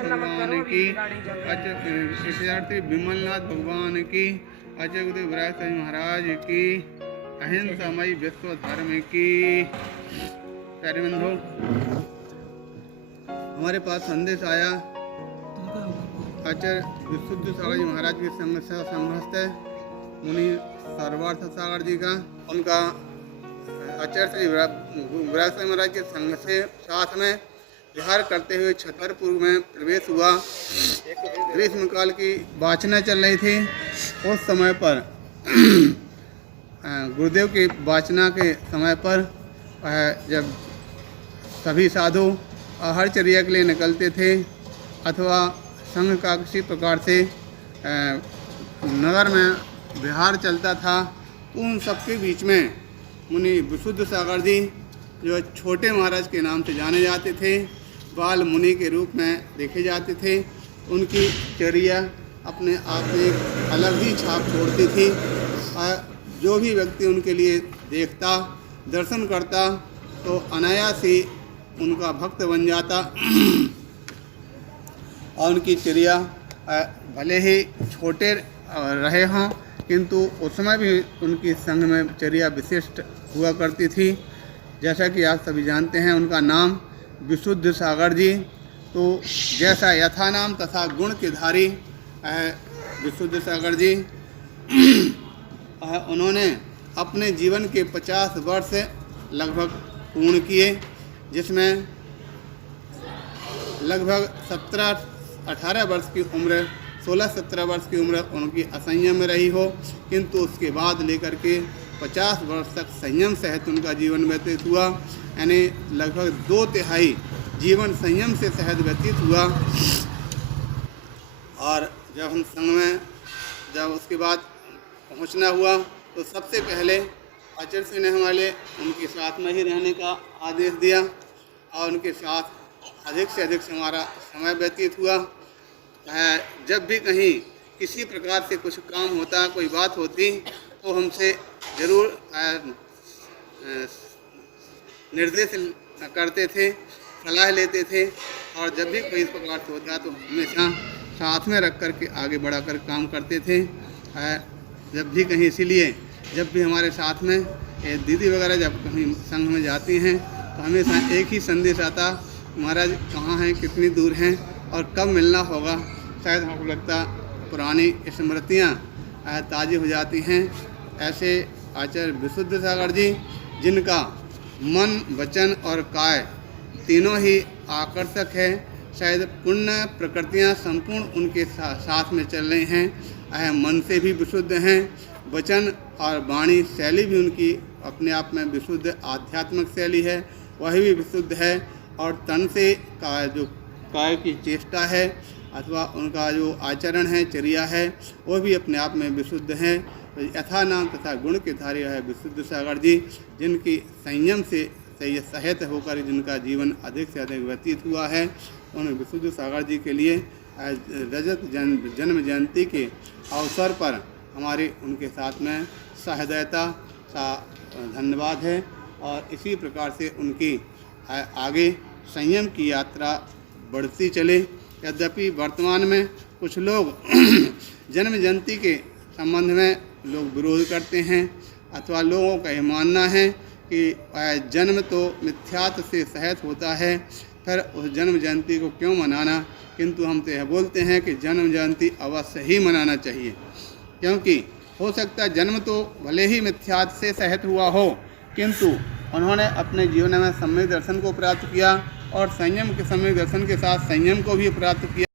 भगवान की, विमलनाथ भगवान की, अजय गुरु विराट महाराज की, अहिंसामयी विश्व धर्म की। प्यारे बंधु, हमारे पास संदेश आया आचार्य विशुद्ध सागर जी महाराज के संग से संघस्थ मुनि सर्वार्थ सागर जी का, उनका आचार्य श्री विराट महाराज के संग से साथ में विहार करते हुए छतरपुर में प्रवेश हुआ। ग्रीष्म काल की वाचना चल रही थी। उस समय पर गुरुदेव की वाचना के समय पर जब सभी साधु हरचर्या के लिए निकलते थे अथवा संघ का किसी प्रकार से नगर में विहार चलता था, उन सबके बीच में मुनि विशुद्ध सागर जी, जो छोटे महाराज के नाम से जाने जाते थे, बाल मुनि के रूप में देखे जाते थे, उनकी चर्या अपने आप में एक अलग ही छाप छोड़ती थी। जो भी व्यक्ति उनके लिए देखता, दर्शन करता, तो अनायास ही उनका भक्त बन जाता। और उनकी चर्या भले ही छोटे रहे हों, किंतु उस समय भी उनकी संघ में चर्या विशिष्ट हुआ करती थी। जैसा कि आप सभी जानते हैं, उनका नाम विशुद्ध सागर जी। तो जैसा यथा नाम तथा गुण के धारी विशुद्ध सागर जी, उन्होंने अपने जीवन के 50 वर्ष लगभग पूर्ण किए, जिसमें लगभग 17-18 वर्ष की उम्र, 16-17 वर्ष की उम्र उनकी असंयम में रही हो, किंतु उसके बाद लेकर के 50 वर्ष तक संयम सहित उनका जीवन व्यतीत हुआ। यानी लगभग 2/3 जीवन संयम से सहित व्यतीत हुआ। और जब हम संघ में जब उसके बाद पहुंचना हुआ, तो सबसे पहले आचार्य श्री ने हमारे उनके साथ में ही रहने का आदेश दिया और उनके साथ अधिक से अधिक हमारा समय व्यतीत हुआ। जब भी कहीं किसी प्रकार से कुछ काम होता, कोई बात होती, तो हमसे ज़रूर निर्देश करते थे, सलाह लेते थे। और जब भी कोई इस प्रकार से होता तो हमेशा साथ में रख कर के आगे बढ़ा कर काम करते थे। जब भी कहीं, इसीलिए जब भी हमारे साथ में दीदी वगैरह जब कहीं संघ में जाती हैं, तो हमेशा एक ही संदेश आता, महाराज कहाँ हैं, कितनी दूर हैं और कब मिलना होगा। शायद हमको लगता पुरानी स्मृतियाँ ताज़ी हो जाती हैं। ऐसे आचार्य विशुद्ध सागर जी, जिनका मन, वचन और काय तीनों ही आकर्षक है। शायद पुण्य प्रकृतियाँ संपूर्ण उनके साथ में चल रही हैं। मन से भी विशुद्ध हैं, वचन और वाणी शैली भी उनकी अपने आप में विशुद्ध आध्यात्मिक शैली है, वह भी विशुद्ध है। और तन से का जो काय की चेष्टा है अथवा उनका जो आचरण है, चर्या है, वो भी अपने आप में विशुद्ध है। यथा नाम तथा गुण के धारी है विशुद्ध सागर जी, जिनकी संयम से सहित होकर जिनका जीवन अधिक से अधिक व्यतीत हुआ है। उन विशुद्ध सागर जी के लिए रजत जन्म जयंती के अवसर पर हमारे उनके साथ में सहृदयता का धन्यवाद है। और इसी प्रकार से उनकी आगे संयम की यात्रा बढ़ती चले। यद्यपि वर्तमान में कुछ लोग जन्म जयंती के संबंध में लोग विरोध करते हैं, अथवा लोगों का यह मानना है कि जन्म तो मिथ्यात्व से सहित होता है, फिर उस जन्म जयंती को क्यों मनाना। किंतु हम तो यह बोलते हैं कि जन्म जयंती अवश्य ही मनाना चाहिए, क्योंकि हो सकता है जन्म तो भले ही मिथ्यात्व से सहित हुआ हो, किंतु उन्होंने अपने जीवन में सम्यक दर्शन को प्राप्त किया और संयम के सम्यक दर्शन के साथ संयम को भी प्राप्त किया।